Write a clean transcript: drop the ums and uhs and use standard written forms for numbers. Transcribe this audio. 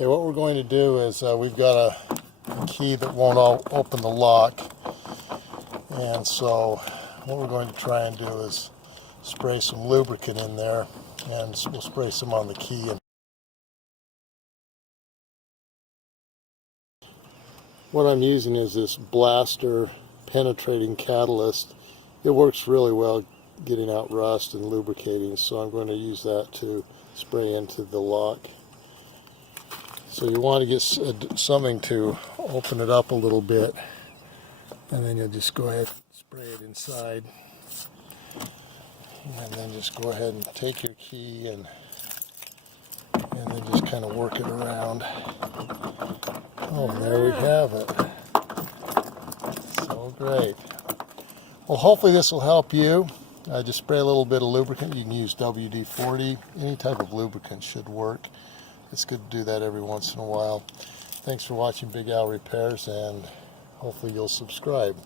Okay, what we're going to do is we've got a key that won't open the lock, and so what we're going to try and do is spray some lubricant in there, and we'll spray some on the key. And what I'm using is this Blaster penetrating catalyst. It works really well getting out rust and lubricating, so I'm going to use that to spray into the lock. So you want to get something to open it up a little bit, and then you'll just go ahead and spray it inside, and then just go ahead and take your key and then just kind of work it around. Oh, there we have it. So great. Well, hopefully this will help you. Just spray a little bit of lubricant. You can use WD-40. Any type of lubricant should work. It's good to do that every once in a while. Thanks for watching Big Al Repairs, and hopefully you'll subscribe.